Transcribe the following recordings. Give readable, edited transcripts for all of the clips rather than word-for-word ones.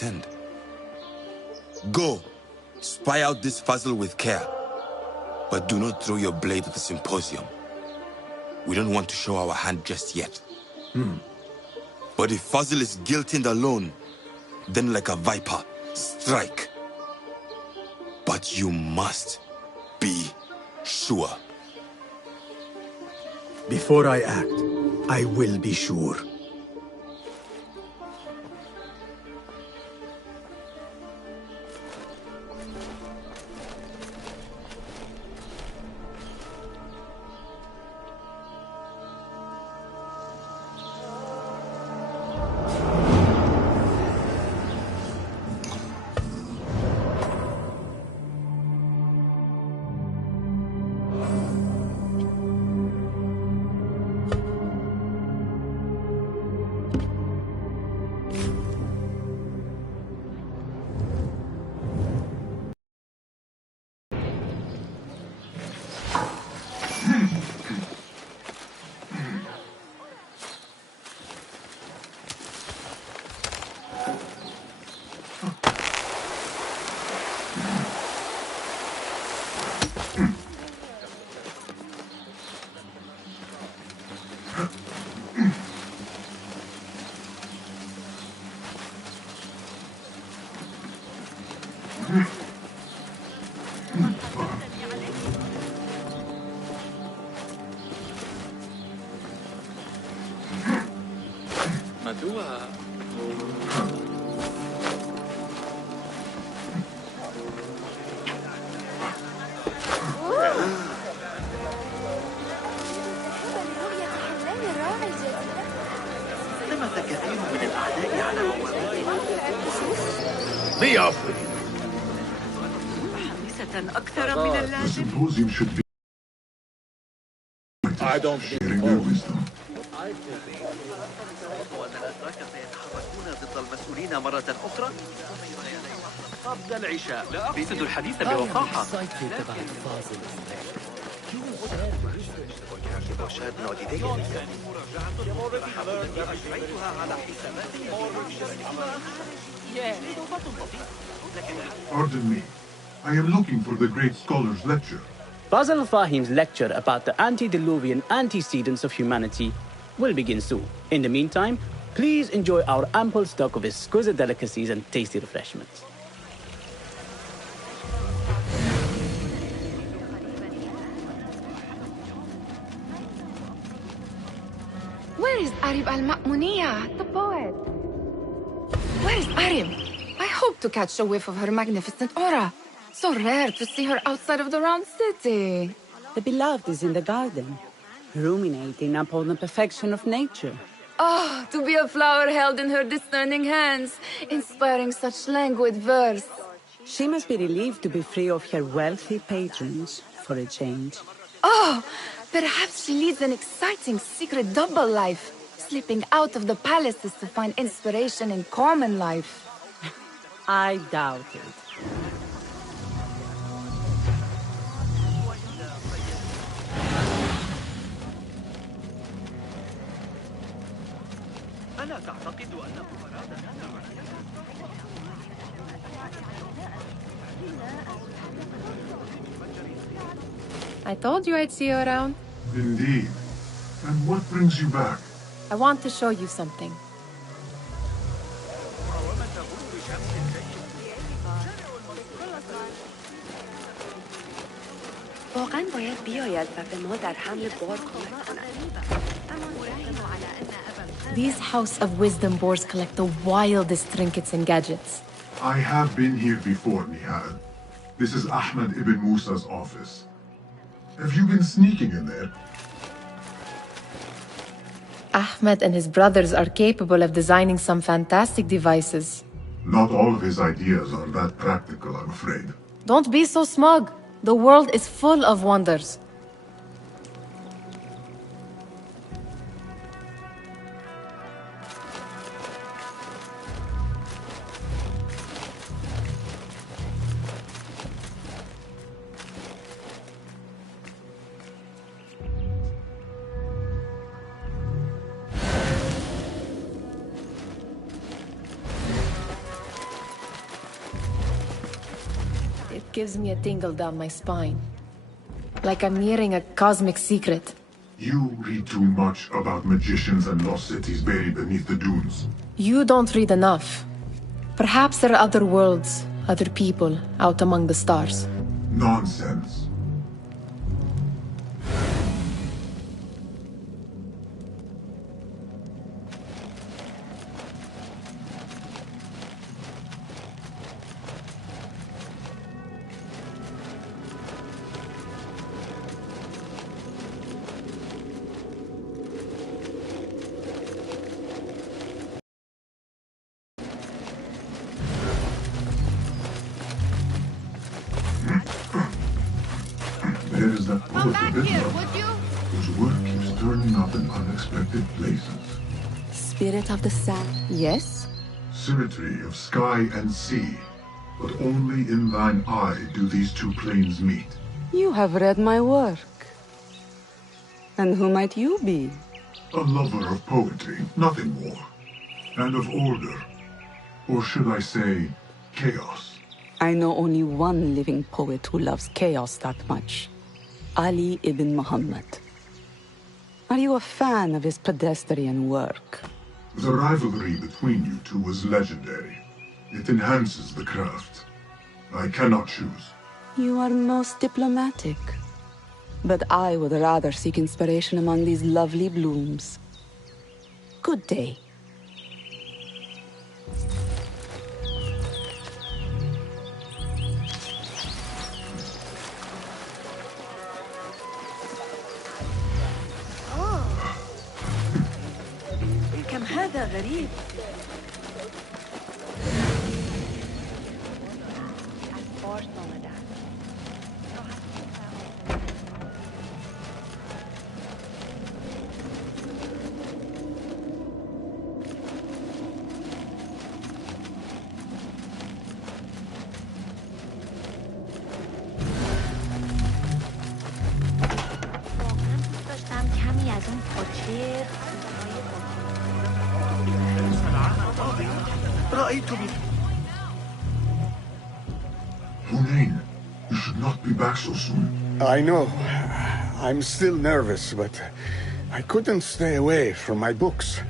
attend. Go, spy out this puzzle with care. But do not throw your blade at the symposium. We don't want to show our hand just yet. But if Fazil is guilty and alone, then like a viper, strike. But you must be sure. Before I act, I will be sure. The symposium should be sharing their wisdom. قبل العشاء لا أقصد الحديث بوقاحة. Pardon me. I am looking for the great scholar's lecture. Fazl Fahim's lecture about the antediluvian antecedents of humanity will begin soon. In the meantime, please enjoy our ample stock of exquisite delicacies and tasty refreshments. Where is Arib al-Ma'muniyah, the poet? Where is Arib? I hope to catch a whiff of her magnificent aura. So rare to see her outside of the round city. The beloved is in the garden, ruminating upon the perfection of nature. Oh, to be a flower held in her discerning hands, inspiring such languid verse. She must be relieved to be free of her wealthy patrons for a change. Oh, perhaps she leads an exciting secret double life, slipping out of the palaces to find inspiration in common life. I doubt it. I told you I'd see you around. Indeed. And what brings you back? I want to show you something. واقعاً باید بیاید و به ما در حمل بار کمک کند. These House of Wisdom boars collect the wildest trinkets and gadgets. I have been here before, Nihal. This is Ahmed ibn Musa's office. Have you been sneaking in there? Ahmed and his brothers are capable of designing some fantastic devices. Not all of his ideas are that practical, I'm afraid. Don't be so smug. The world is full of wonders. gives me a tingle down my spine. Like I'm nearing a cosmic secret. You read too much about magicians and lost cities buried beneath the dunes. You don't read enough. Perhaps there are other worlds, other people, out among the stars. Nonsense. There is that poet whose work keeps turning up in unexpected places. Spirit of the sand. Yes? Symmetry of sky and sea, but only in thine eye do these two planes meet. You have read my work. And who might you be? A lover of poetry, nothing more. And of order. Or should I say, chaos. I know only one living poet who loves chaos that much. Ali ibn Muhammad. Are you a fan of his pedestrian work? The rivalry between you two was legendary. It enhances the craft. I cannot choose. You are most diplomatic. But I would rather seek inspiration among these lovely blooms. Good day. كم هذا غريب. Hunain, you should not be back so soon. I know. I'm still nervous, but I couldn't stay away from my books.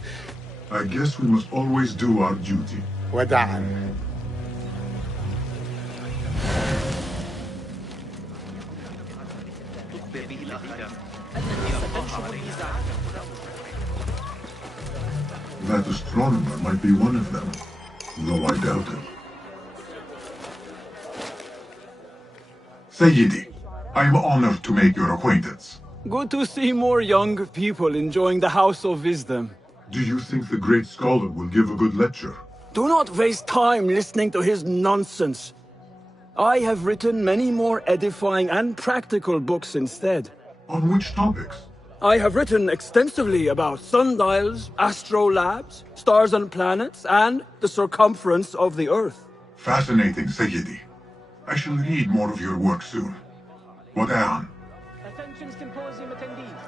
I guess we must always do our duty. وداعا. That astronomer might be one of them, though I doubt it. Sayyidi, I am honored to make your acquaintance. Good to see more young people enjoying the House of Wisdom. Do you think the great scholar will give a good lecture? Do not waste time listening to his nonsense. I have written many more edifying and practical books instead. On which topics? I have written extensively about sundials, astrolabes, stars and planets, and the circumference of the Earth. Fascinating, Sayyidi. I shall read more of your work soon. Wada'an. Attention symposium attendees.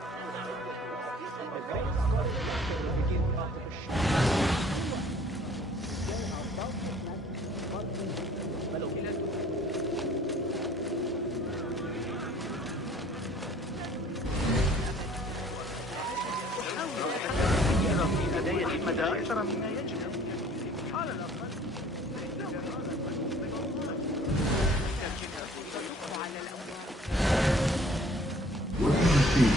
أكثر مما يجب. What do you see?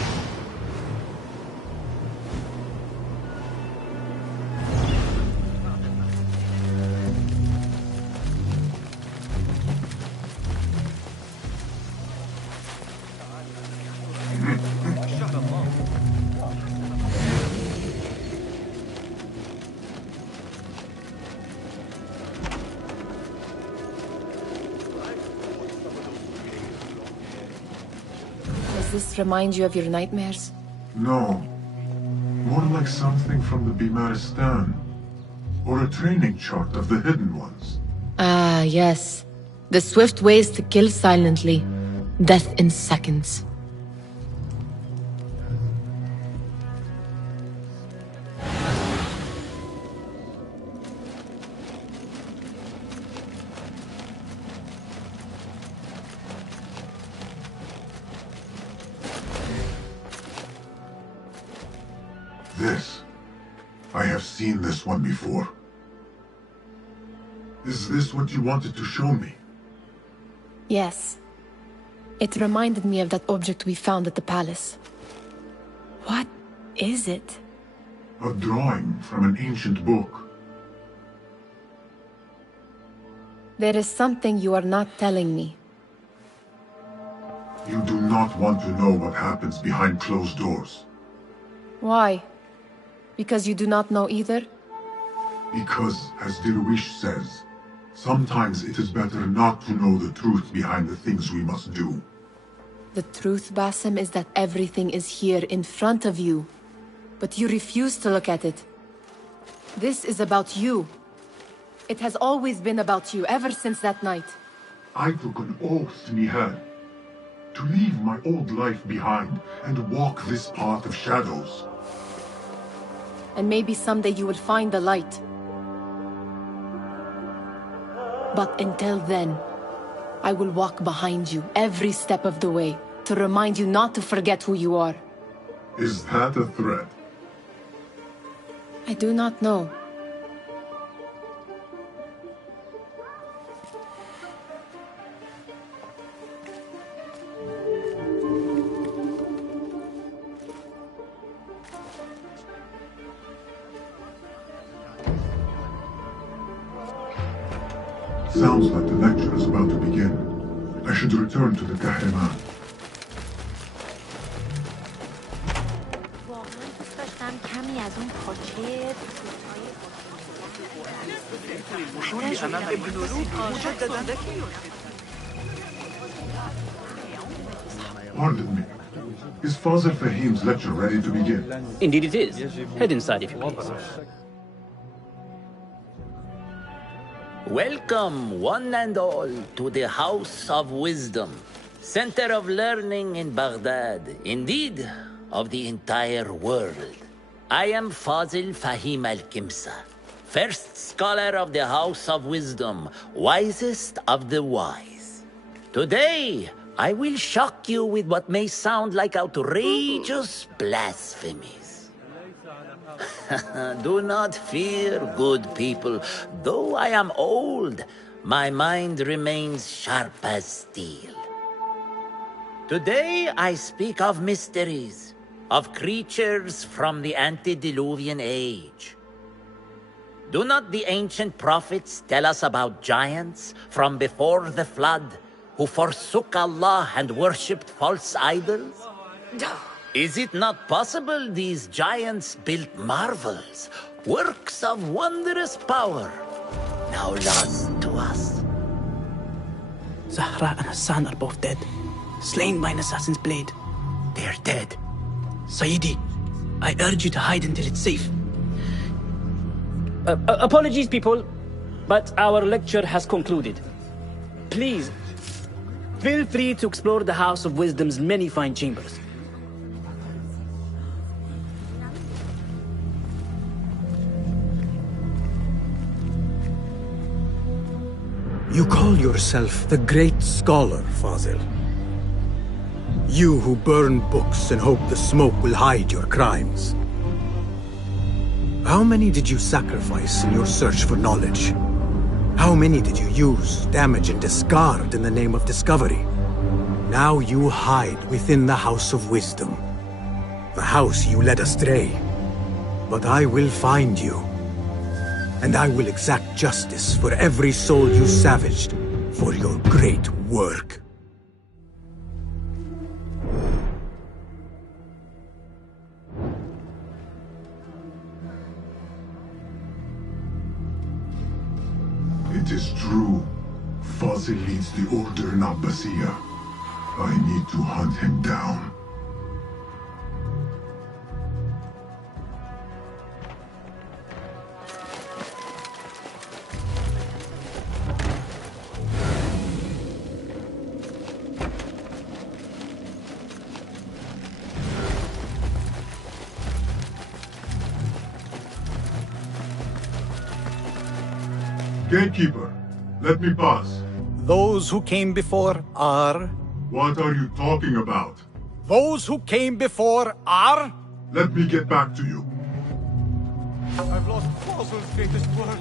Does this remind you of your nightmares? No. More like something from the Bimaristan. Or a training chart of the Hidden Ones. Ah, yes. The swift ways to kill silently. Death in seconds. this? I have seen this one before. Is this what you wanted to show me? Yes. It reminded me of that object we found at the palace. What is it? A drawing from an ancient book. There is something you are not telling me. You do not want to know what happens behind closed doors. Why? Because you do not know either? Because, as Dirwish says, sometimes it is better not to know the truth behind the things we must do. The truth, Basim, is that everything is here in front of you. But you refuse to look at it. This is about you. It has always been about you, ever since that night. I took an oath, Nihal, to leave my old life behind and walk this path of shadows. And maybe someday you will find the light. But until then, I will walk behind you every step of the way to remind you not to forget who you are. Is that a threat? I do not know. Sounds like the lecture is about to begin. I should return to the Kahraman. Pardon me. Is Fazil Fahim's lecture ready to begin? Indeed it is. Head inside if you please. Welcome, one and all, to the House of Wisdom, center of learning in Baghdad, indeed, of the entire world. I am Fazil Fahim al-Kimsa, first scholar of the House of Wisdom, wisest of the wise. Today, I will shock you with what may sound like outrageous blasphemies. Do not fear, good people. Though I am old, my mind remains sharp as steel. Today I speak of mysteries, of creatures from the antediluvian age. Do not the ancient prophets tell us about giants from before the flood who forsook Allah and worshipped false idols? Is it not possible these giants built marvels, works of wondrous power, now lost to us? Zahra and Hassan are both dead, slain by an assassin's blade. They're dead. Sayyidi, I urge you to hide until it's safe. Apologies, people, but our lecture has concluded. Please, feel free to explore the House of Wisdom's many fine chambers. You call yourself the great scholar, Fazil. You who burn books and hope the smoke will hide your crimes. How many did you sacrifice in your search for knowledge? How many did you use, damage, and discard in the name of discovery? Now you hide within the House of Wisdom. The house you led astray. But I will find you. And I will exact justice for every soul you savaged for your great work. It is true. Fazil leads the Order in Abbasiyah. I need to hunt him down. Gatekeeper, let me pass. Those who came before are... What are you talking about? Those who came before are... Let me get back to you. I've lost Fossil's greatest work.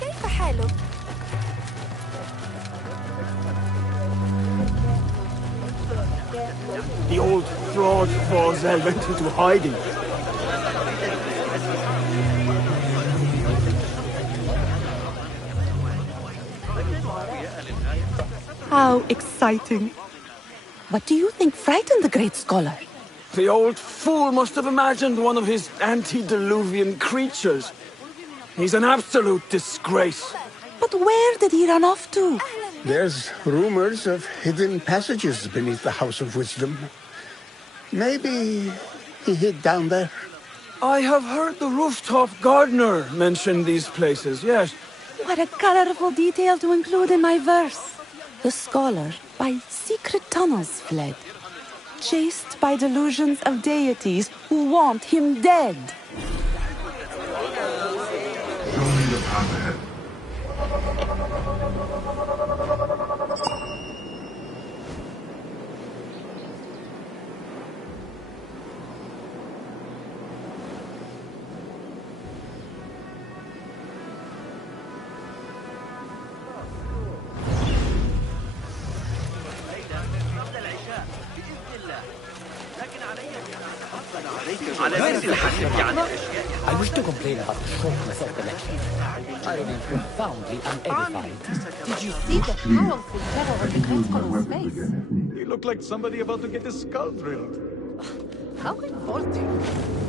كيف حالك؟ The old fraud Forzel went into hiding. How exciting. What do you think frightened the great scholar? The old fool must have imagined one of his antediluvian creatures. He's an absolute disgrace. But where did he run off to? There's rumors of hidden passages beneath the House of Wisdom. Maybe he hid down there. I have heard the rooftop gardener mention these places, yes. What a colorful detail to include in my verse. The scholar by secret tunnels fled, chased by delusions of deities who want him dead. Show me the path ahead. I wish to complain about the shortness of the lecture. I remain profoundly unedified. Did you see the powerful terror of the great scholar's face? He looked like somebody about to get his skull drilled. How revolting.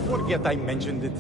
Forget I mentioned it.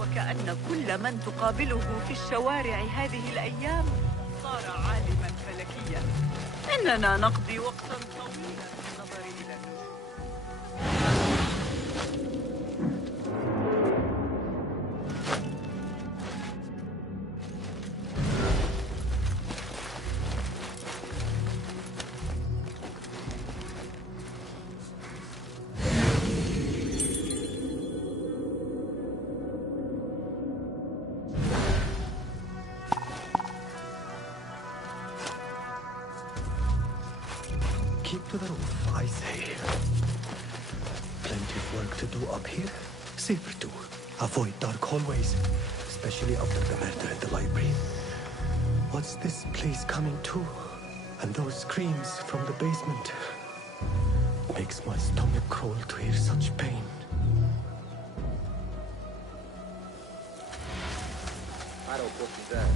وكأن كل من تقابله في الشوارع هذه الأيام صار عالما فلكيا. إننا نقضي وقتا طويلا بالنظر إلى Keep to the roof, I say. Plenty of work to do up here. Safer too. Avoid dark hallways, especially after the murder in the library. What's this place coming to? And those screams from the basement. Makes my stomach crawl to hear such pain. I don't put you down.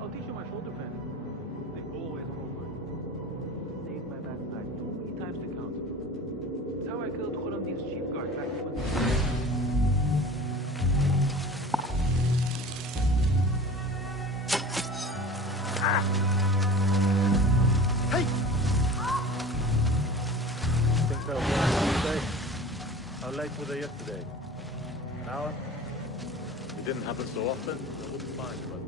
I'll teach you my shoulder pen. They always forward. Saved my backside too many times to count. It's how I killed Khurramdin's chief guard back in Hey! Think that'll be on Wednesday? How late were they yesterday? An hour? It didn't happen so often. It was fine, but...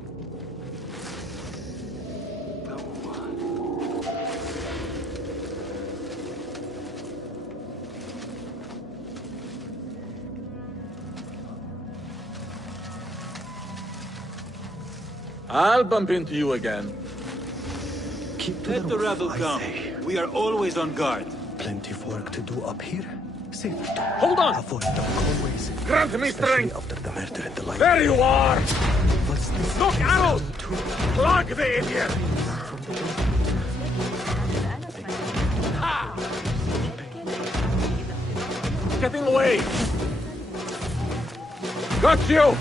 I'll bump into you again. Keep to Let the rabble come. We are always on guard. Plenty of work to do up here. Safer too. Hold on! Avoid dark hallways. Grant me strength! After the murder in the library. There you are! What's this? Look out! Plug the idiot! Ha! Getting away! Got you!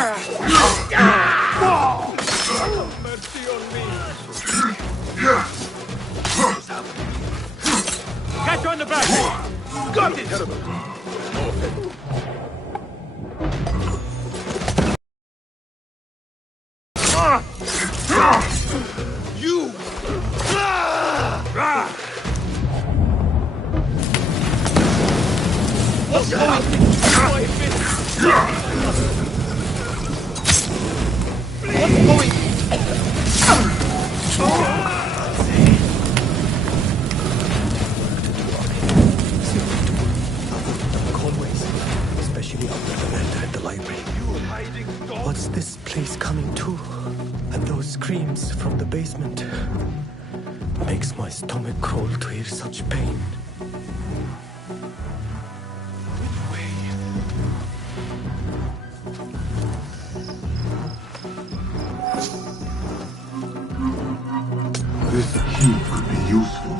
Mercy on me! Catch on the back! Got it! You! What's going on? What's going Hallways, especially up the veranda at the library. What's this place coming to? And those screams from the basement. Makes my stomach crawl to hear such pain. This key could be useful.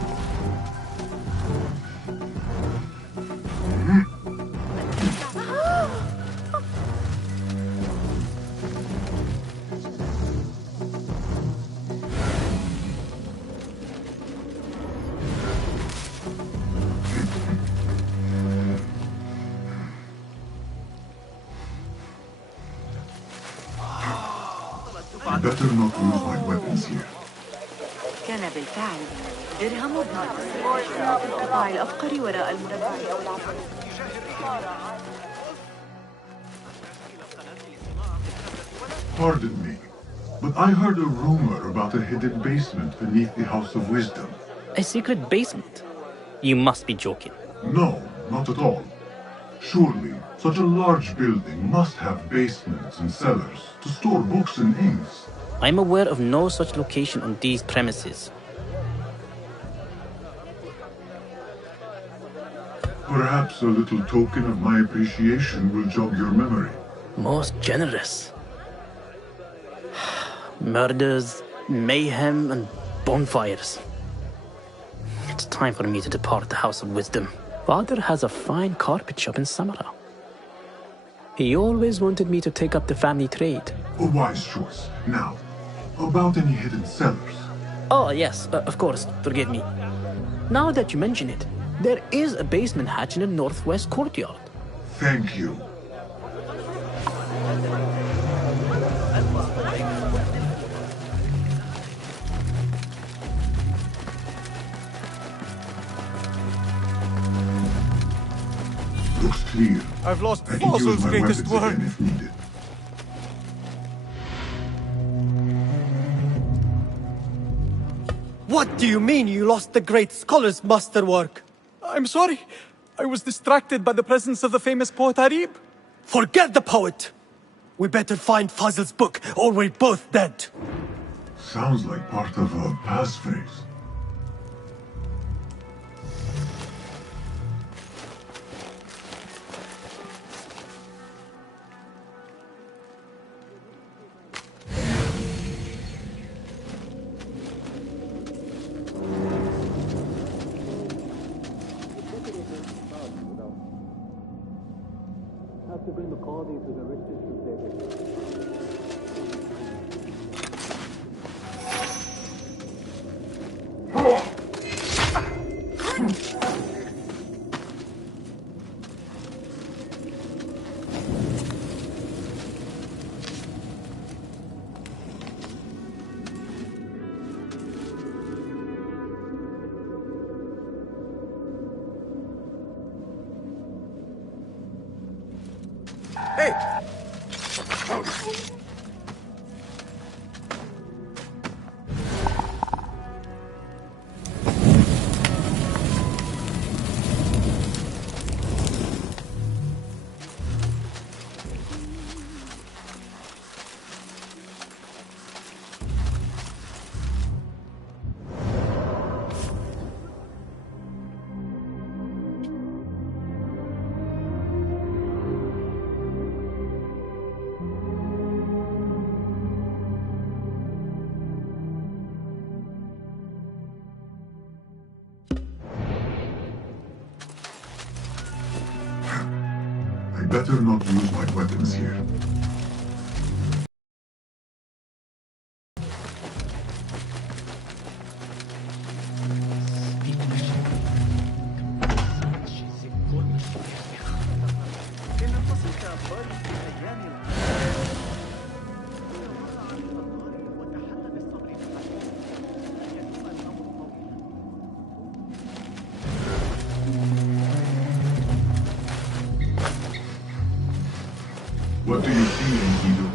I better not use my weapons here. كان بالفعل درهم ابن القطاع الأفقر وراء المربع. Pardon me, but I heard a rumor about a hidden basement beneath the House of Wisdom. A secret basement? You must be joking. No, not at all. Surely, such a large building must have basements and cellars to store books and inks. I'm aware of no such location on these premises. Perhaps a little token of my appreciation will jog your memory. Most generous. Murders, mayhem, and bonfires. It's time for me to depart the House of Wisdom. Father has a fine carpet shop in Samara. He always wanted me to take up the family trade. A wise choice. Now, about any hidden cellars? Oh, yes, of course, forgive me. Now that you mention it, there is a basement hatch in the northwest courtyard. Thank you. Looks clear. I've lost I can use Fossil's my greatest weapons work. again if needed. What do you mean you lost the great scholar's masterwork? I'm sorry. I was distracted by the presence of the famous poet Arib. Forget the poet! We better find Fazl's book, or we're both dead. Sounds like part of a passphrase. Have to bring the Qadi to the Hey! I better not use my weapons here. What do you see, Enkidu?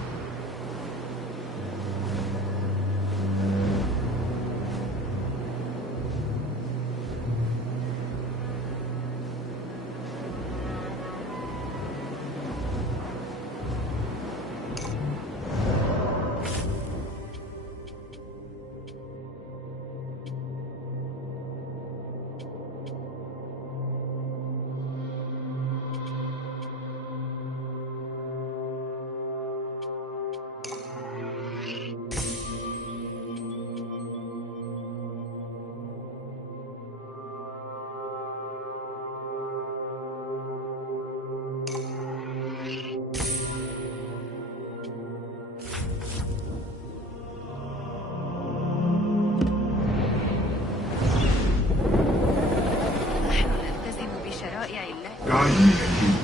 Guide me, Enkidu.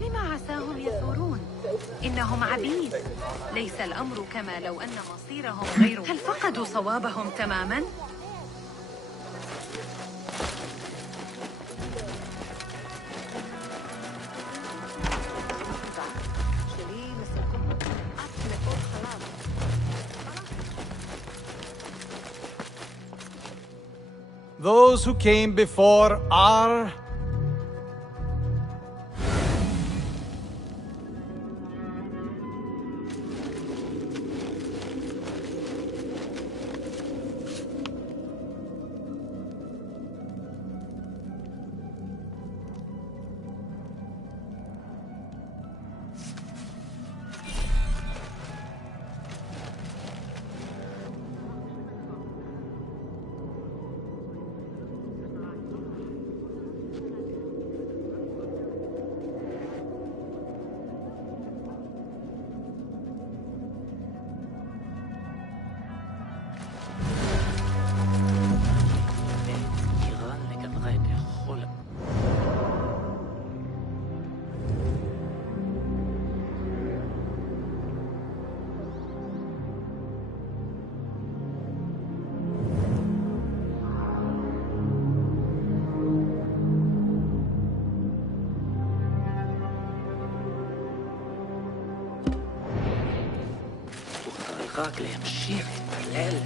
لما عساهم يثورون؟ إنهم عبيد. ليس الأمر كما لو أن مصيرهم غير. هل فقدوا صوابهم تماما؟ Those who came before are... راجل يمشي بالليل.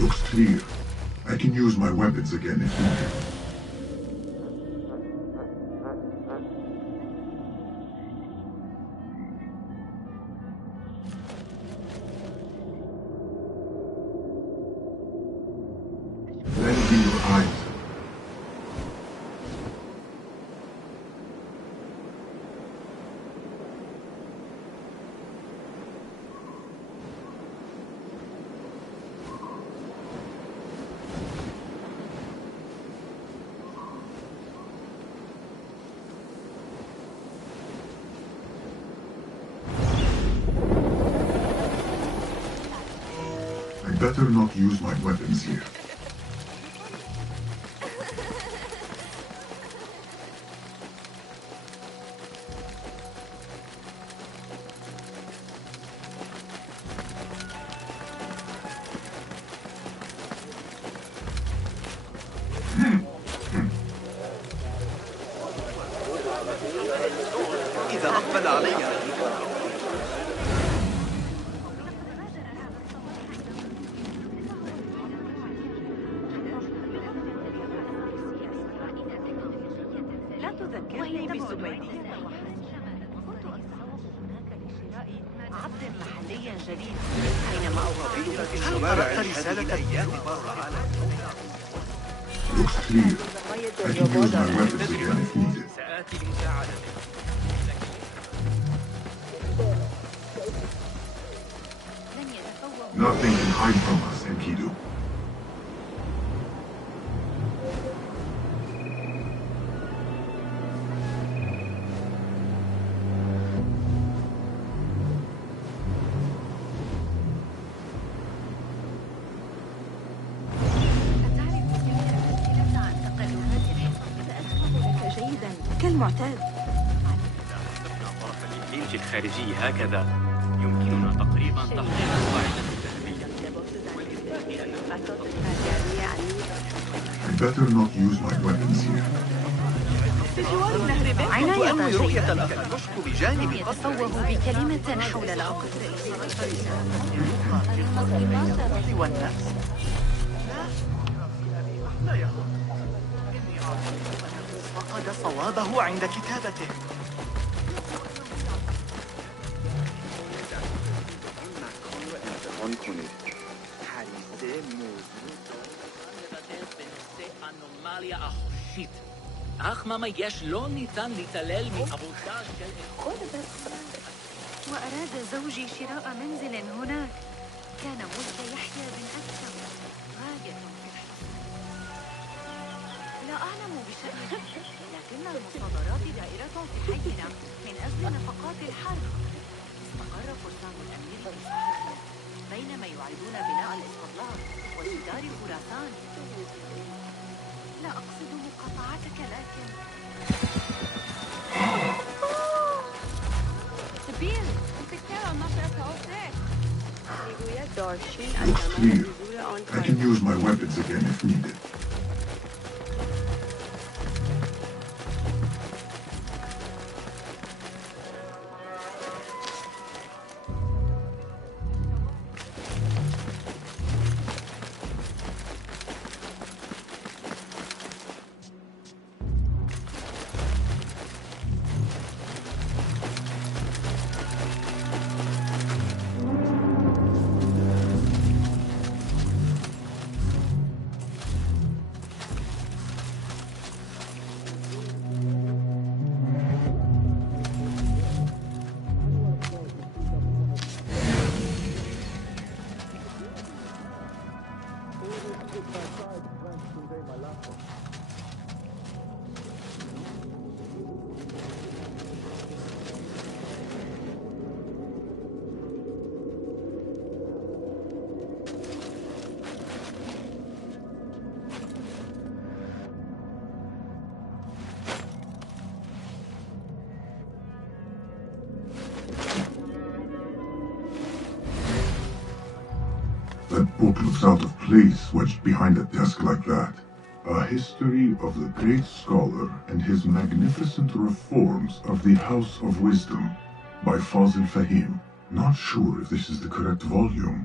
Looks clear. I can use my weapons again if needed. Better not use my weapons here. إذا أقبل علي تذكرني بالزبيدية. كنت أتسوق هناك لشراء عبد محلي جديد حينما أقابلك في الشوارع رسالة أيام مر على Looks clear. I can use my weapons again if needed. سآتي لمساعدتك. Nothing can hide from us, Enkidu. معتاد. طرف الإنجيل الخارجي هكذا يمكننا تقريبا تحقيق القاعدة الذهبية. I better not use my weapons here. بجوار نهر عناية رؤية الأخ المشك بجانب يتفوه بكلمة حول العقد والنفس. لا يا أخي، إني أعرف فقد صوابه عند كتابته. אך ממש לא ניתן להתעלל מעבודה של وأراد زوجي شراء منزل هناك. كان ملك يحيى بن أكثر غاية في الحب. لا أعلم بشأنه، لكن المصادرات دائرة في حينا من أجل نفقات الحرب. استقر فرسان الأمير في الصحراء بينما يعيدون بناء الإسطبلات وجدار خراسان. لا أقصد مقاطعتك، لكن Looks clear. I can use my weapons again if needed. That book looks out of place wedged behind a desk like that. A history of the great scholar and his magnificent reforms of the House of Wisdom by Fazil Fahim. Not sure if this is the correct volume.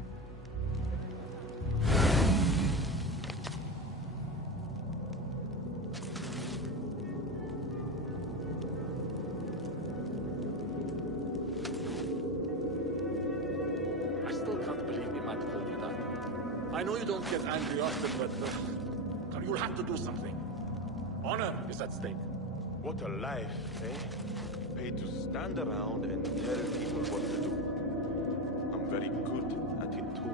I still can't believe we might call you that. I know you don't get angry often, but you'll have to do something. Honor is at stake. What a life, eh? Paid to stand around and tell people what to do. I'm very good at it too.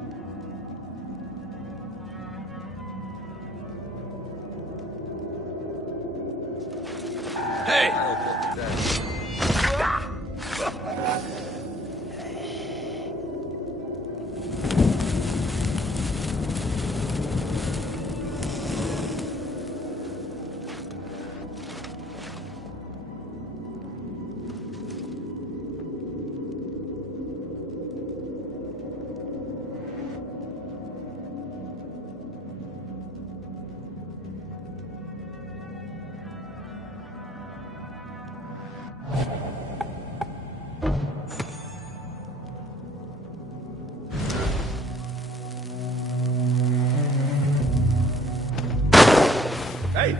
Hey! Hey!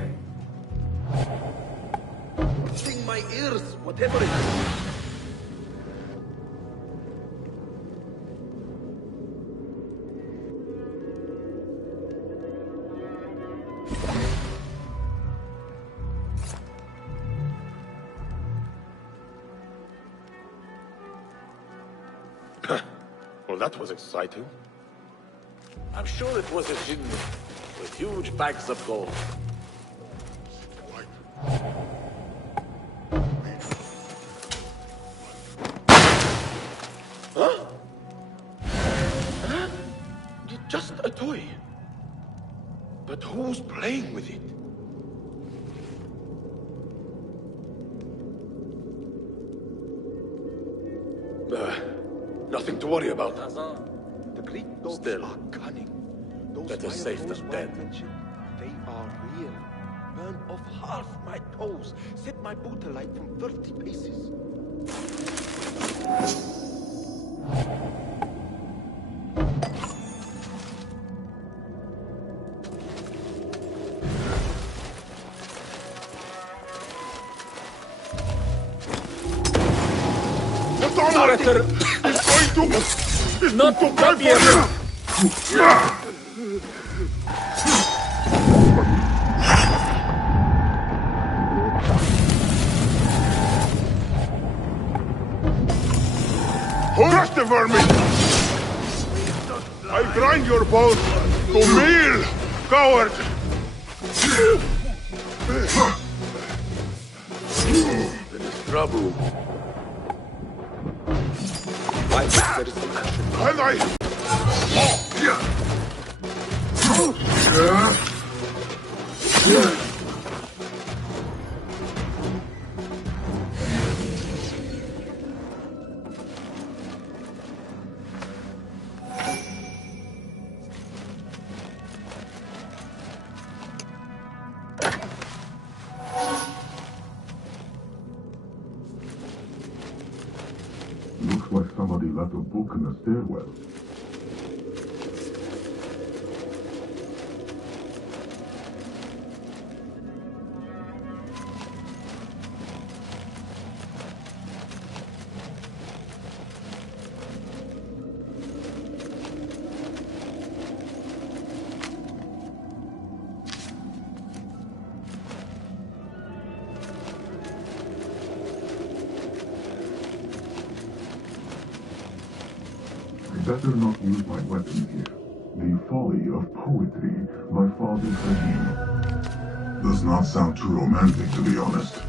Sting my ears, whatever it is. Well, that was exciting. I'm sure it was a jinn with huge bags of gold. Huh? Huh? Just a toy. But who's playing with it? Nothing to worry about. The Greek gods Still, are cunning. Those better fire safe toes than dead. Wyatt mentioned, they are real. Burn off half my toes. Set my boot alight from 30 paces. Narrator is going to... Not to come here! Crush the vermin! I grind your bones to meal, coward! There is trouble. I think there is some action. And I... Looks like somebody left a book in the stairwell. Better not use my weapon here. The folly of poetry, my father's regime. Does not sound too romantic, to be honest.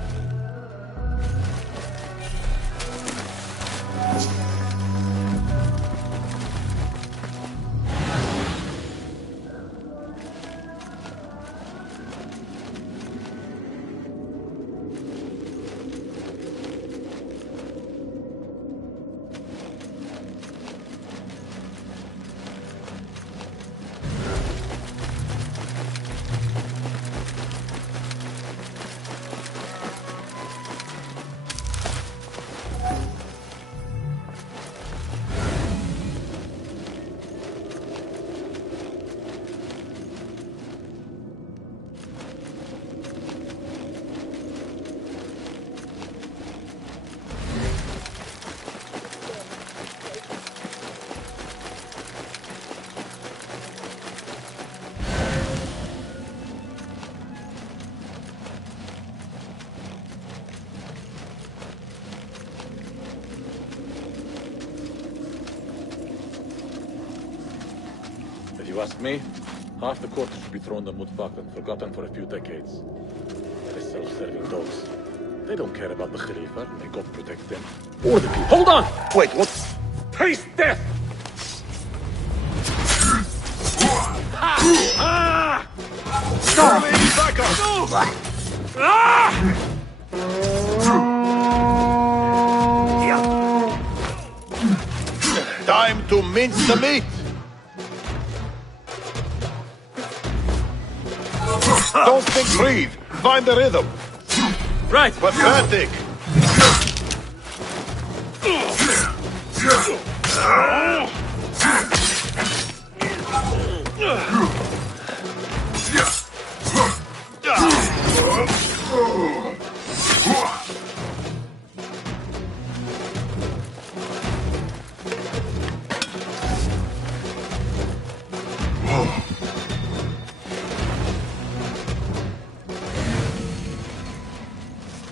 If you ask me, half the quarter should be thrown to Mutfaq and forgotten for a few decades. The self-serving dogs. They don't care about the Khalifa, may God protect them. Or the people. Hold on! Wait, what? Taste death! Ah! Stop! Back up! Ah! Time to mince the meat! Don't think, breathe. Find the rhythm. Right. Pathetic.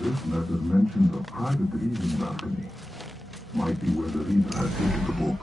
This letter mentions a private reading balcony. Might be where the reader has taken the book.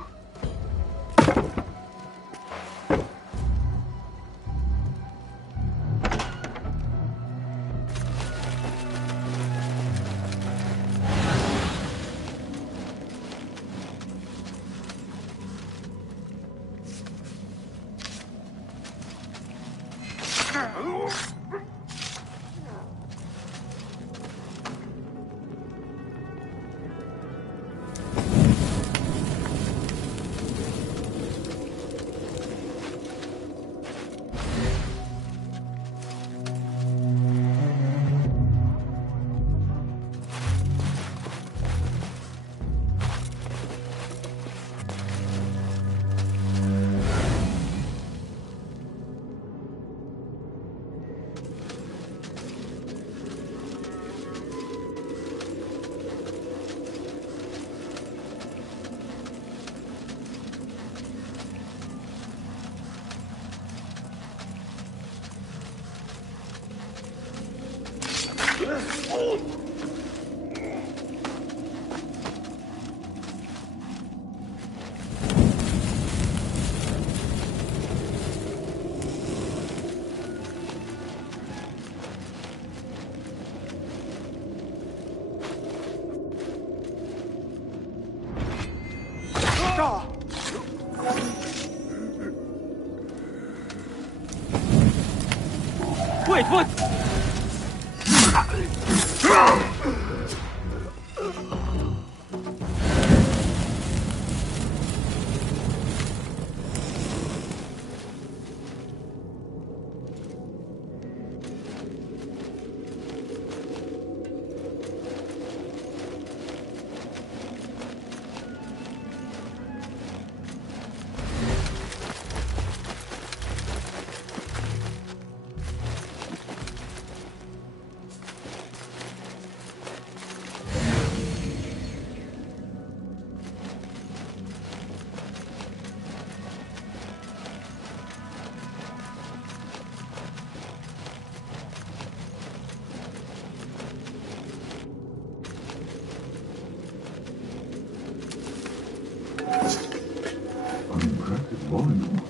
An impressive volume,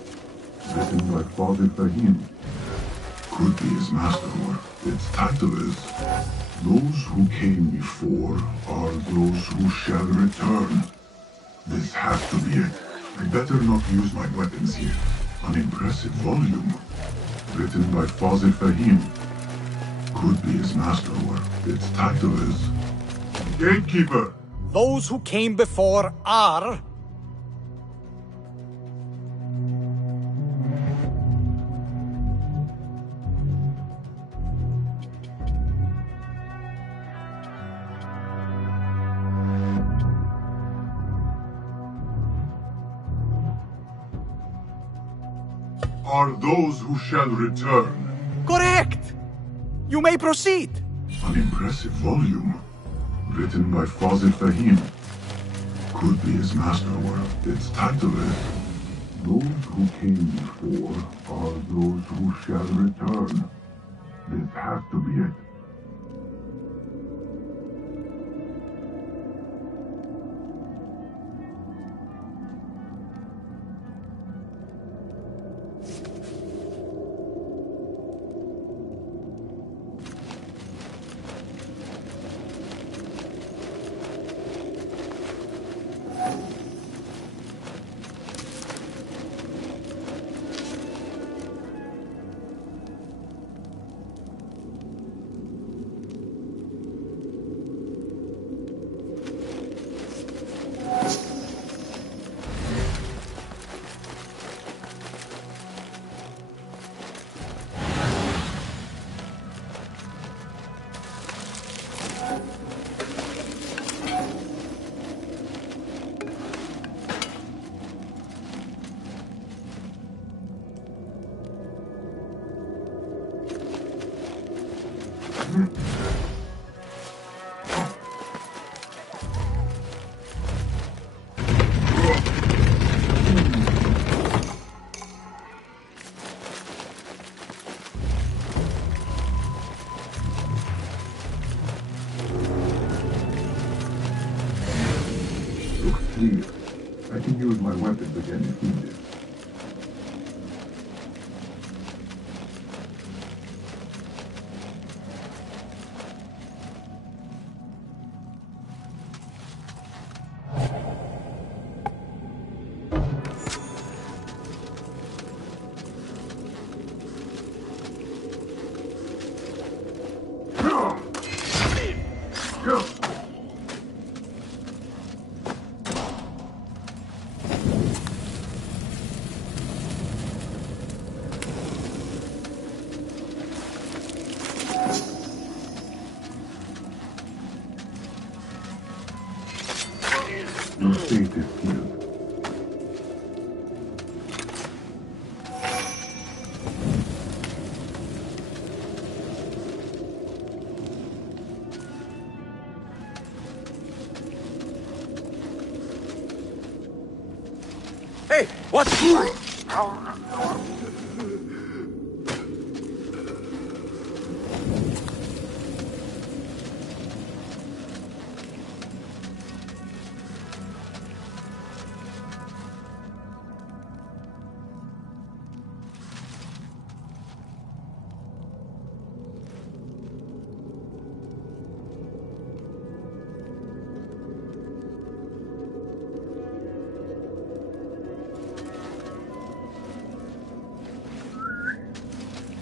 written by Father Fahim. Could be his masterwork. Its title is, Those Who Came Before Are Those Who Shall Return. This has to be it. I better not use my weapons here. An impressive volume, written by Father Fahim. Could be his masterwork. Its title is, Gatekeeper. Those who came before are... Are those who shall return. Correct! You may proceed. An impressive volume, written by Father Fahim. Could be his masterwork. Its title is, Those Who Came Before Are Those Who Shall Return. This has to be it. I can use my weapons again if needed. Your fate is sealed. Hey, what?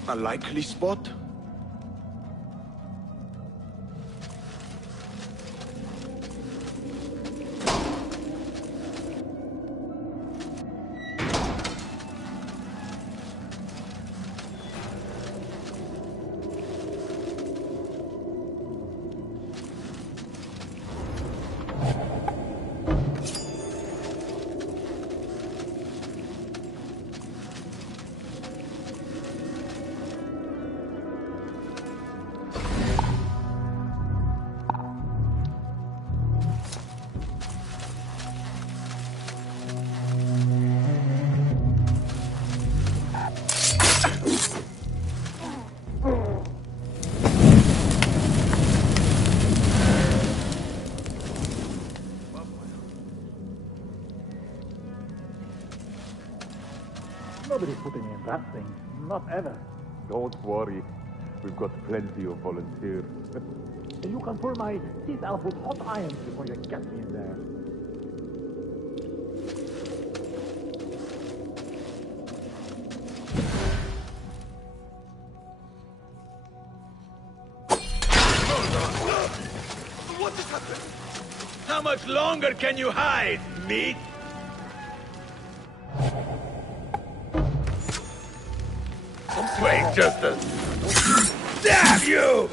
A likely spot? Nobody's putting in that thing. Not ever. Don't worry. We've got plenty of volunteers. You can pull my teeth out with hot irons before you get me in there. What has happened? How much longer can you hide, meat? Wait, just a... Damn you!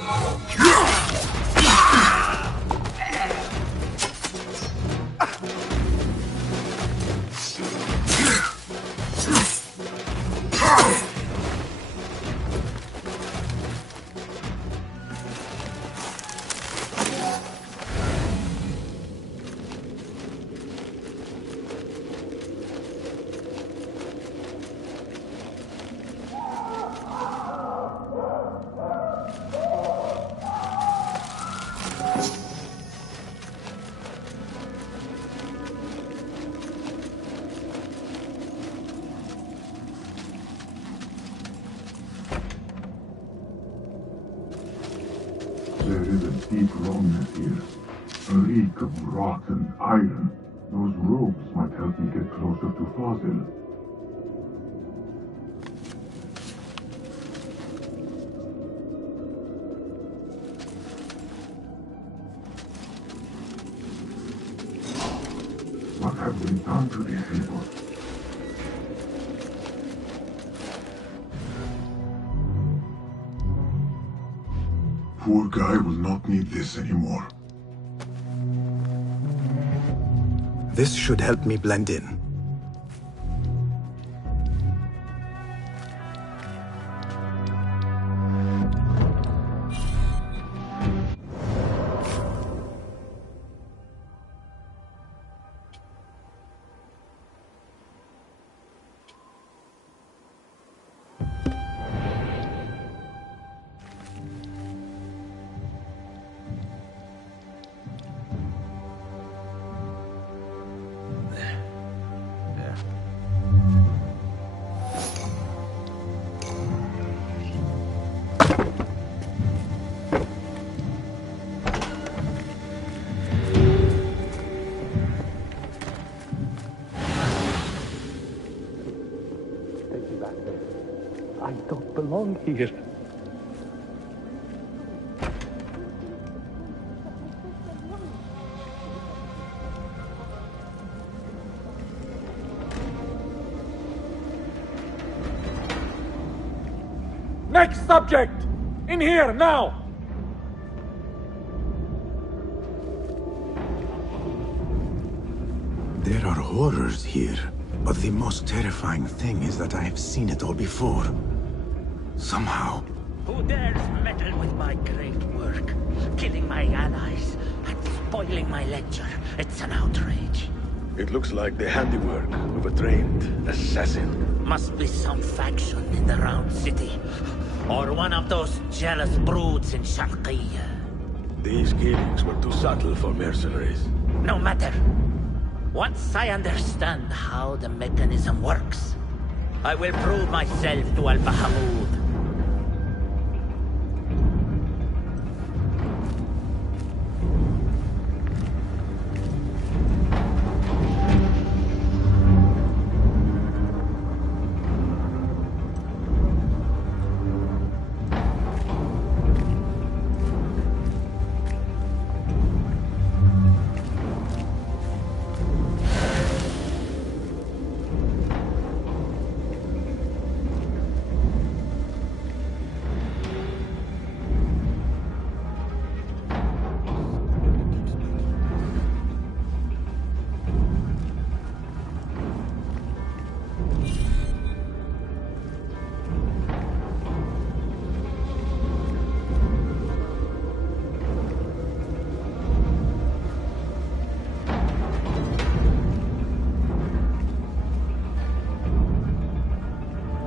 There is a deep wrongness here. A reek of rotten iron. Those ropes might help me get closer to Fazil. What have we done to these people? Poor guy will not need this anymore. This should help me blend in. I don't belong here. Next subject! In here, now! There are horrors here, but the most terrifying thing is that I have seen it all before. Somehow. Who dares meddle with my great work? Killing my allies and spoiling my lecture. It's an outrage. It looks like the handiwork of a trained assassin. Must be some faction in the Round City. Or one of those jealous broods in Sharqiyya. These killings were too subtle for mercenaries. No matter. Once I understand how the mechanism works, I will prove myself to Al-Bahamud.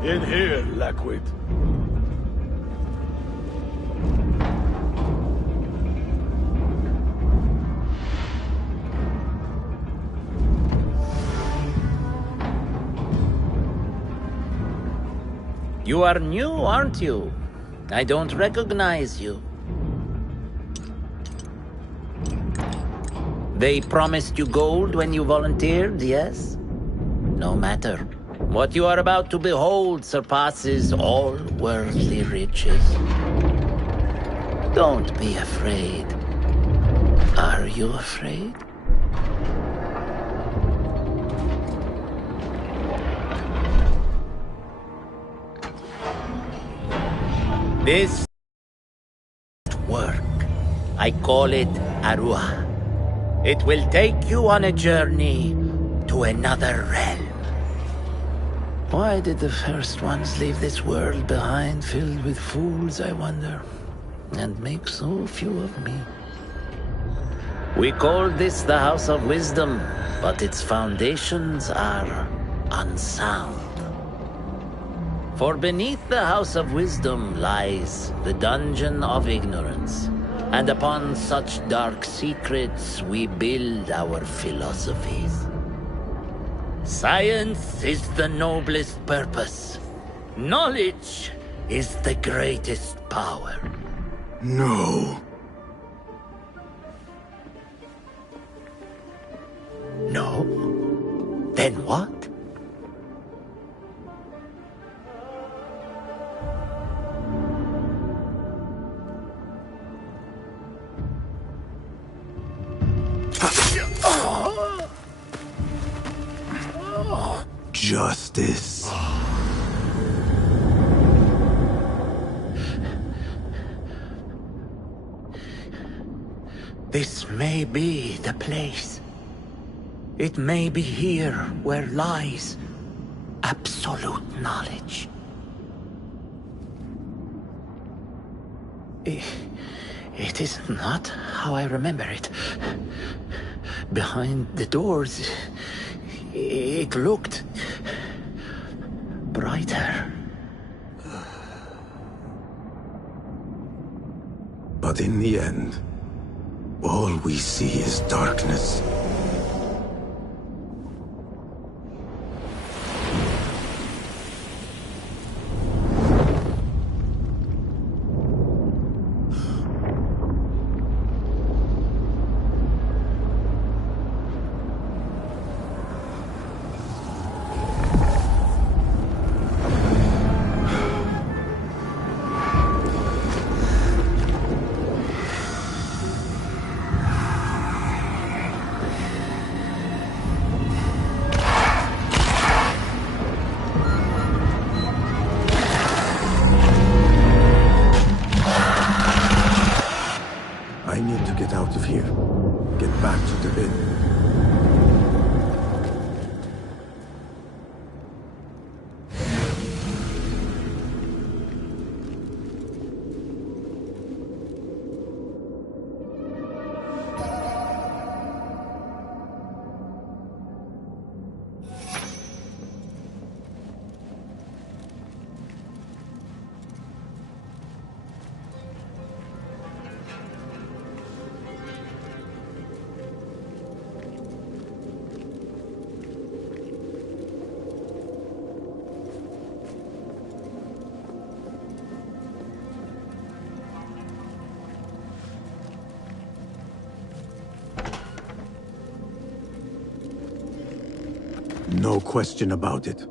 In here, Lackwit. You are new, aren't you? I don't recognize you. They promised you gold when you volunteered, yes? No matter. What you are about to behold surpasses all worldly riches. Don't be afraid. Are you afraid? This work, I call it Arua. It will take you on a journey to another realm. Why did the first ones leave this world behind filled with fools, I wonder, and make so few of me? We call this the House of Wisdom, but its foundations are unsound. For beneath the House of Wisdom lies the Dungeon of Ignorance, and upon such dark secrets we build our philosophies. Science is the noblest purpose. Knowledge is the greatest power. No. No? Then what? Justice. This may be the place. It may be here where lies absolute knowledge. It is not how I remember it. Behind the doors, it looked brighter. But in the end, all we see is darkness. I need to get out of here. Get back to the inn. No question about it.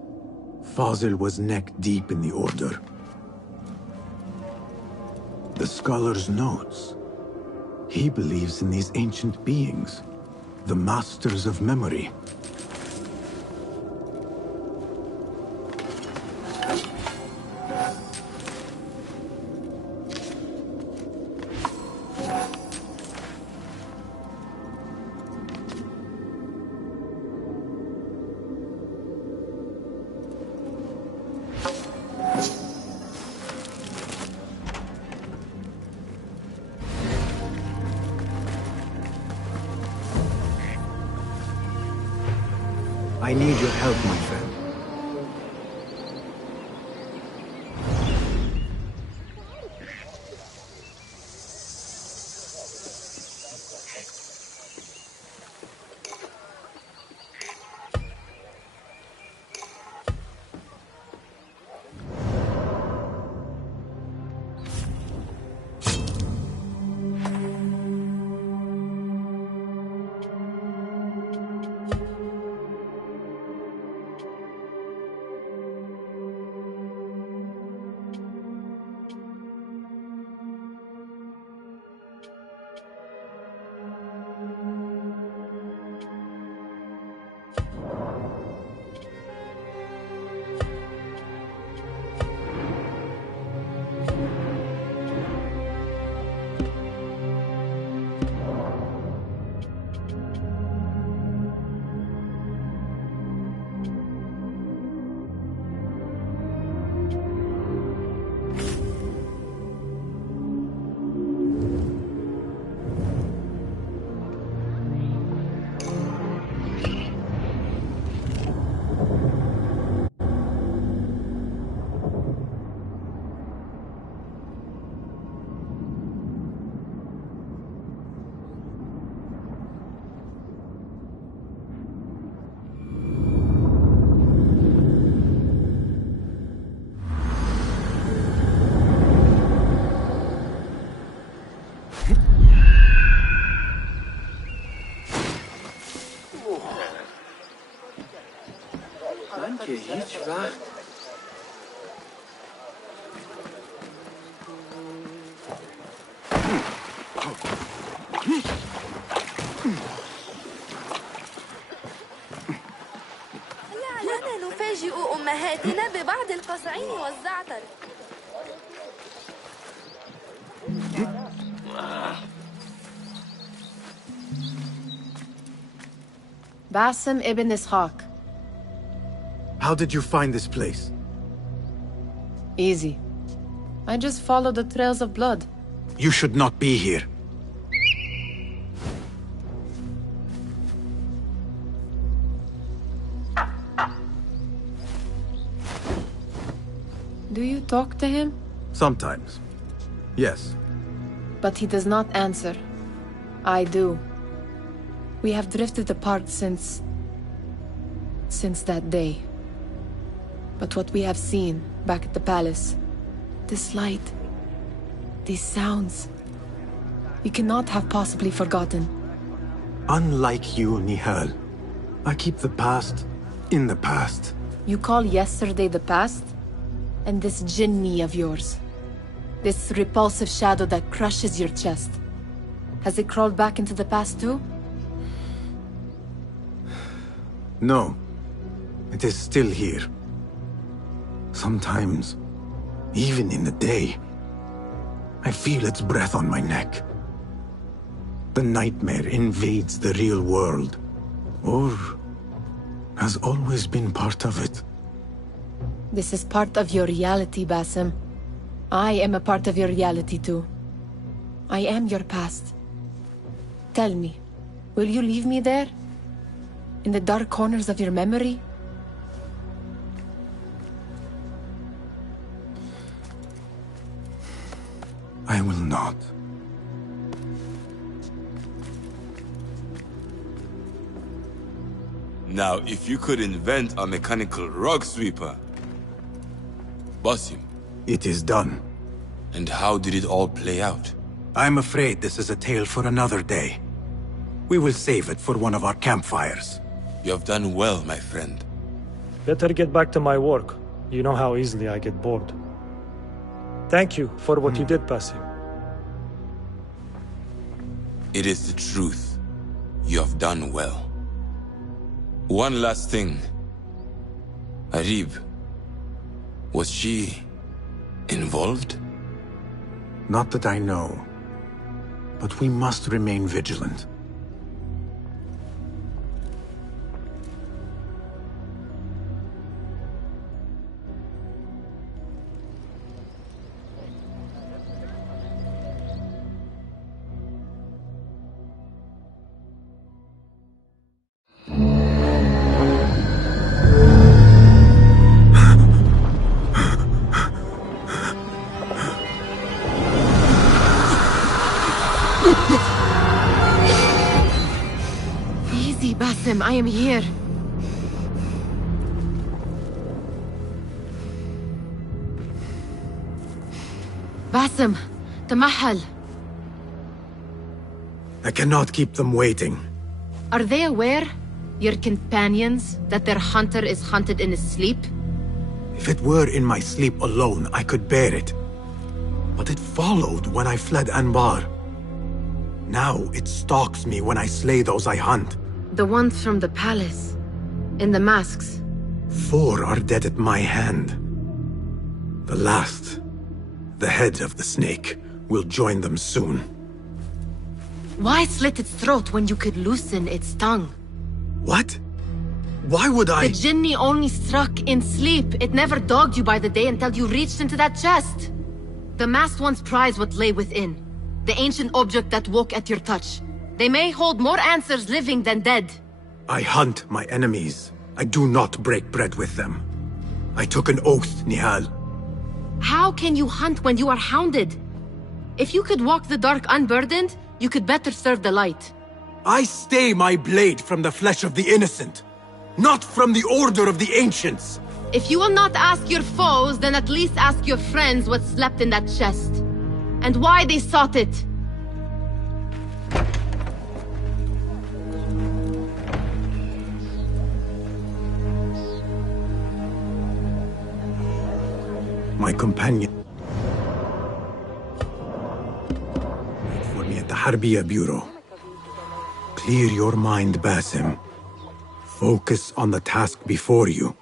Fazil was neck-deep in the Order. The scholar's notes. He believes in these ancient beings, the masters of memory. I need your help, my friend. sanki hiç rahat. لعلنا نفاجئ أمهاتنا ببعض القصعين والزعتر. Basim ibn Ishaq. How did you find this place? Easy. I just followed the trails of blood. You should not be here. Do you talk to him? Sometimes. Yes. But he does not answer. I do. We have drifted apart since that day. But what we have seen back at the palace, this light, these sounds, we cannot have possibly forgotten. Unlike you, Nihal, I keep the past in the past. You call yesterday the past? And this jinni of yours, this repulsive shadow that crushes your chest, has it crawled back into the past too? No. It is still here. Sometimes, even in the day, I feel its breath on my neck. The nightmare invades the real world, or has always been part of it. This is part of your reality, Basim. I am a part of your reality too. I am your past. Tell me, will you leave me there? In the dark corners of your memory? I will not. Now, if you could invent a mechanical rug sweeper... Basim. It is done. And how did it all play out? I'm afraid this is a tale for another day. We will save it for one of our campfires. You have done well, my friend. Better get back to my work. You know how easily I get bored. Thank you for what you did, Basim. It is the truth. You have done well. One last thing. Arib. Was she involved? Not that I know. But we must remain vigilant. Easy, Basim, I am here. Basim, Tamahal. I cannot keep them waiting. Are they aware, your companions, that their hunter is hunted in his sleep? If it were in my sleep alone, I could bear it. But it followed when I fled Anbar. Now it stalks me when I slay those I hunt. The ones from the palace, in the masks. 4 are dead at my hand. The last, the head of the snake, will join them soon. Why slit its throat when you could loosen its tongue? What? Why would I? The jinni only struck in sleep. It never dogged you by the day until you reached into that chest. The masked ones prize what lay within. The ancient object that woke at your touch. They may hold more answers living than dead. I hunt my enemies. I do not break bread with them. I took an oath, Nihal. How can you hunt when you are hounded? If you could walk the dark unburdened, you could better serve the light. I stay my blade from the flesh of the innocent, not from the order of the ancients. If you will not ask your foes, then at least ask your friends what slept in that chest. And why they sought it. companion. Wait for me at the Harbiya Bureau. Clear your mind, Basim. Focus on the task before you.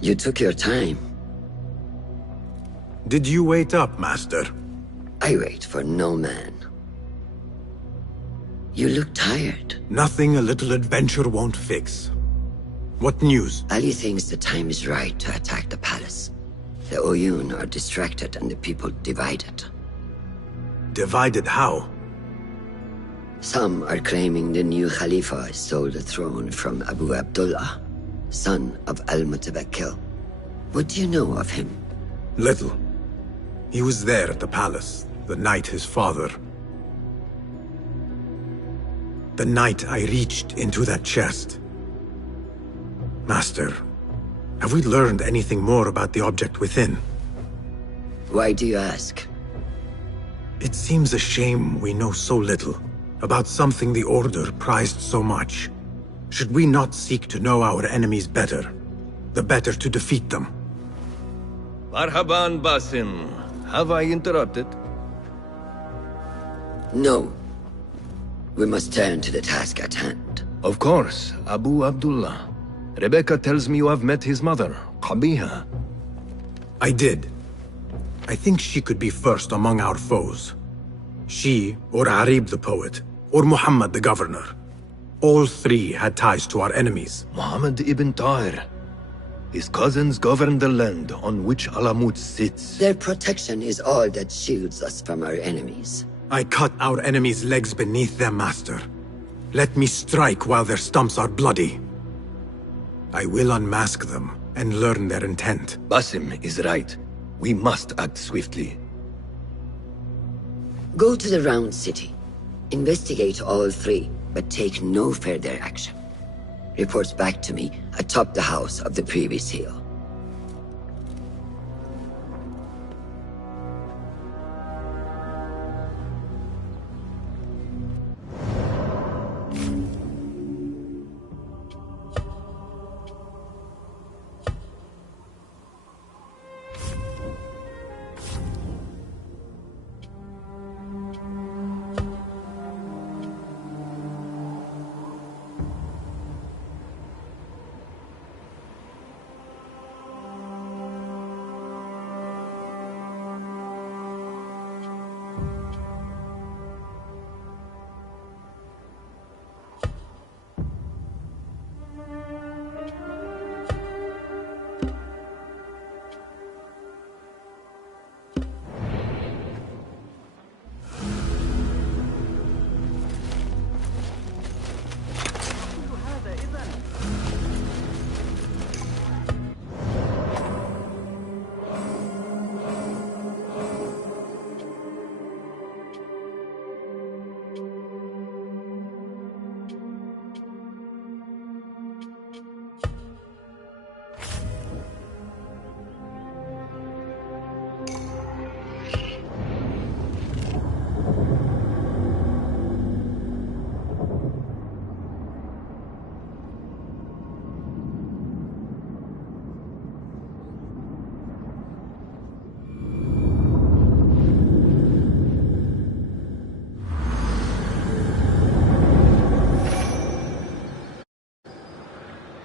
You took your time. Did you wait up, Master? I wait for no man. You look tired. Nothing a little adventure won't fix. What news? Ali thinks the time is right to attack the palace. The Oyun are distracted and the people divided. Divided how? Some are claiming the new Khalifa stole the throne from Abu Abdullah, son of Al-Mutawakkil. What do you know of him? Little. He was there at the palace, the night his father... The night I reached into that chest. Master, have we learned anything more about the object within? Why do you ask? It seems a shame we know so little about something the Order prized so much. Should we not seek to know our enemies better, the better to defeat them? Marhaban, Basim. Have I interrupted? No. We must turn to the task at hand. Of course, Abu Abdullah. Rebecca tells me you have met his mother, Qabiha. I did. I think she could be first among our foes. She, or Arib the poet, or Muhammad the governor. All three had ties to our enemies. Muhammad ibn Tahir. His cousins govern the land on which Alamut sits. Their protection is all that shields us from our enemies. I cut our enemies' legs beneath them, Master. Let me strike while their stumps are bloody. I will unmask them and learn their intent. Basim is right. We must act swiftly. Go to the Round City. Investigate all three, but take no further action. Reports back to me atop the house of the previous hill.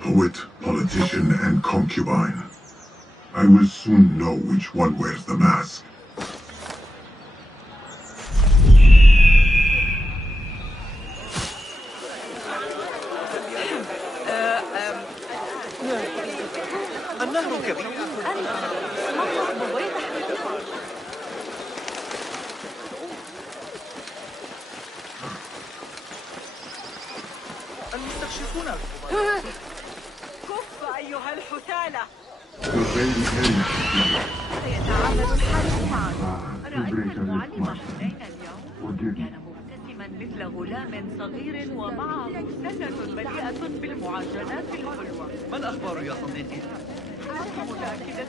Poet, politician, and concubine. I will soon know which one wears the mask. النهر كبير. المستكشفون كف أيها الحثالة. سيتعامل الحال معا. رأيت المعلم حسين اليوم كان مبتسما مثل غلام صغير ومعه سلة مليئة بالمعجنات الحلوة. ما الأخبار يا صديقي؟ متأكدة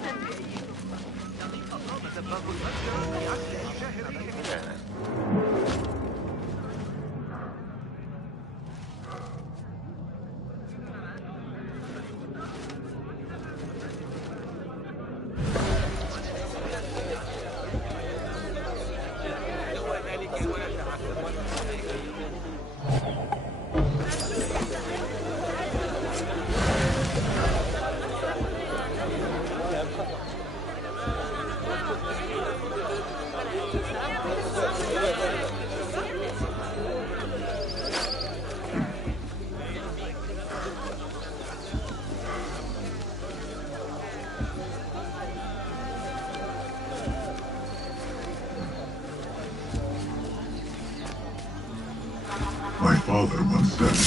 My father once said,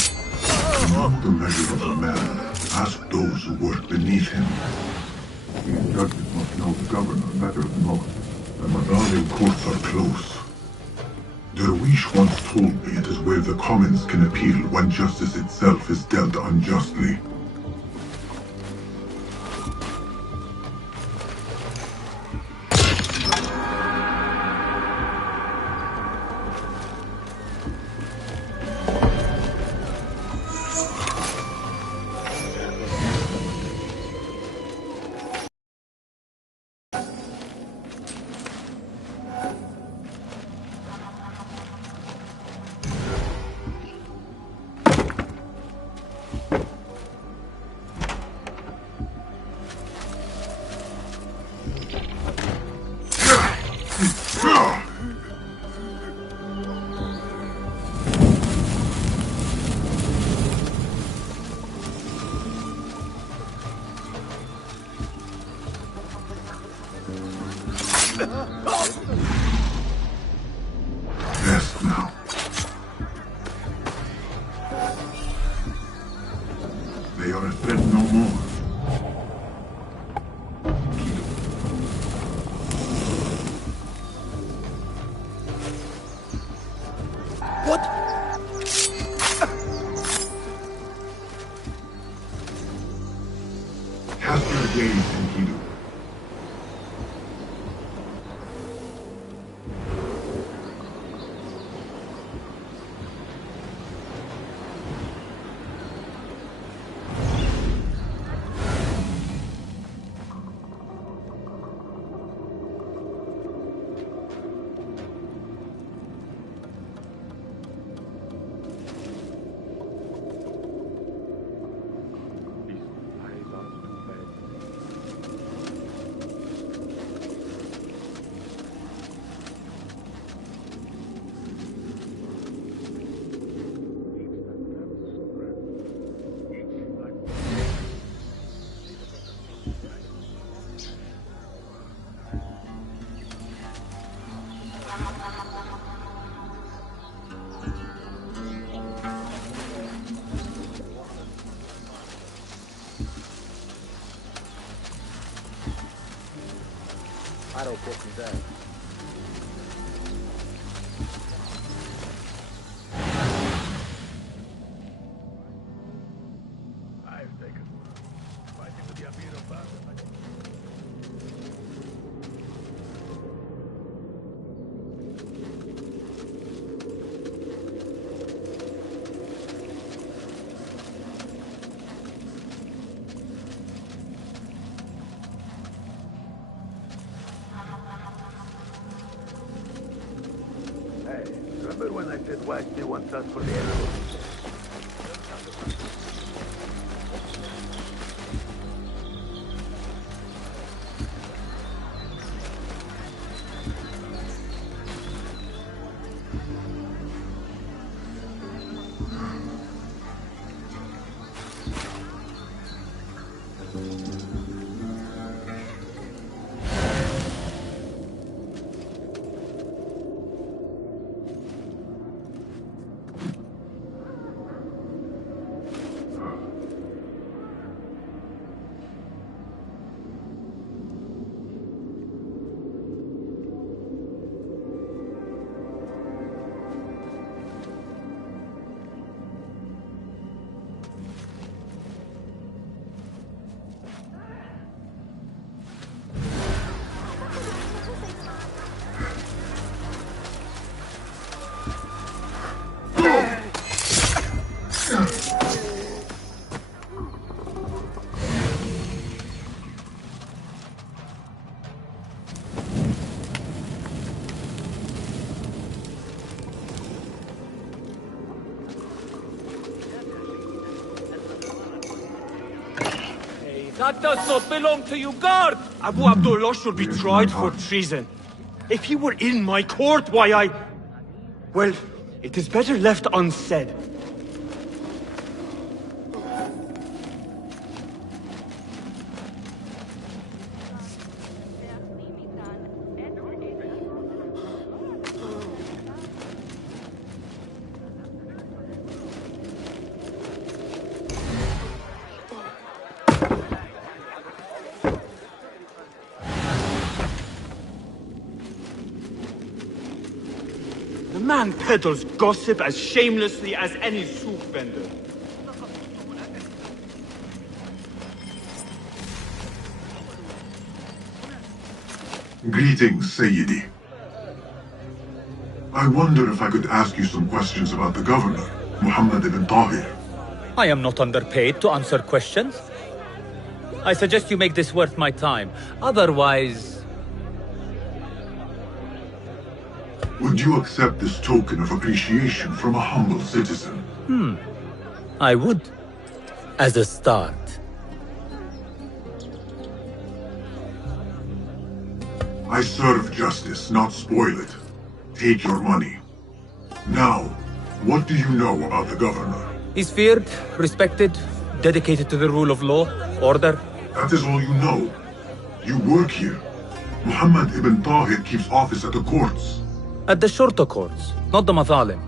"Do not the measure of a man, ask those who work beneath him." These judges must know the governor better than most. The Madalian courts are close. Derwish once told me it is where the commons can appeal when justice itself is dealt unjustly. Rest now. They are a threat no more. What? Cast your gaze, Enkidu. I don't copy that. Remember when I said Wesley wants us for the animals? That does not belong to you, guard! Abu Abdullah should be tried for treason. If he were in my court, why well, it is better left unsaid. The man peddles gossip as shamelessly as any souk vendor. Greetings, Sayyidi. I wonder if I could ask you some questions about the governor, Muhammad ibn Tahir. I am not underpaid to answer questions. I suggest you make this worth my time. Otherwise... Would you accept this token of appreciation from a humble citizen? I would. As a start. I serve justice, not spoil it. Take your money. Now, what do you know about the governor? He's feared, respected, dedicated to the rule of law, order. That is all you know. You work here. Muhammad ibn Tahir keeps office at the courts. At the shorter courts, not the Mathalim.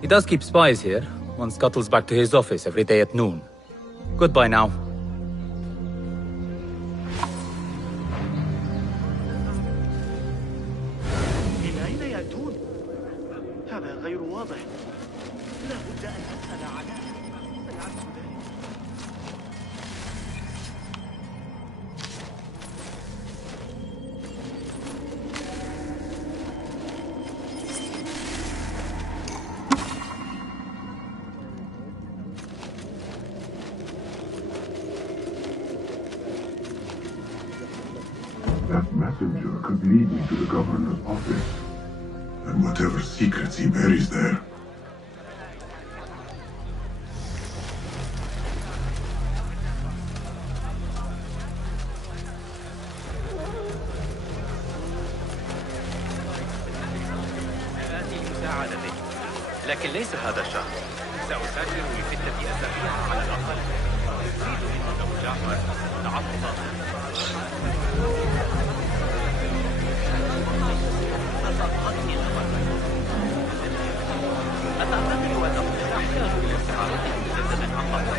He does keep spies here. One scuttles back to his office every day at noon. Goodbye now. That messenger could lead me to the governor's office, and whatever secrets he buries there. لكن ليس هذا شهر. سأسافر لستة أسابيع على الأقل. أريد من أبو جعفر تعطف. أصابتني الخبر. أتعتقد أنه سيحتاج إلى استعارته مجددا عن قطع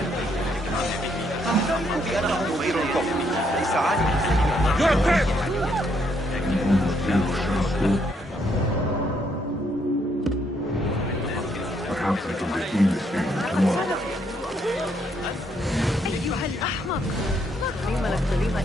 أعتقد بأنه غير الكفر. ليس عالما. Perhaps I can redeem this favor tomorrow. أيها الأحمق. لما لك كلمة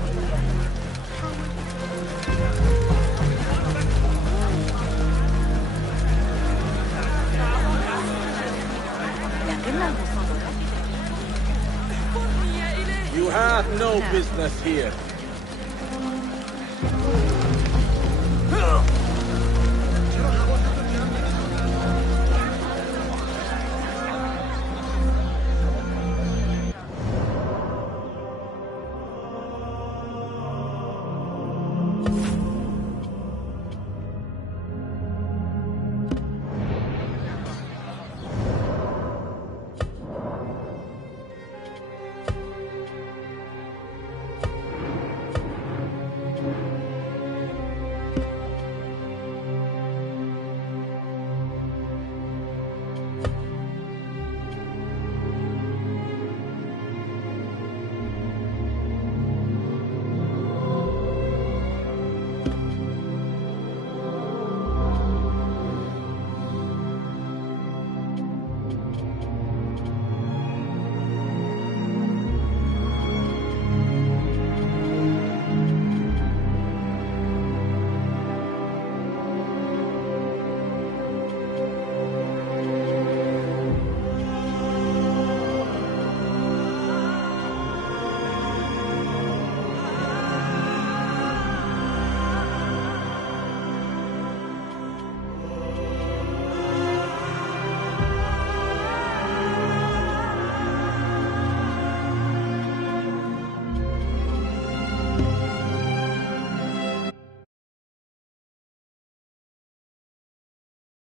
You have no business here.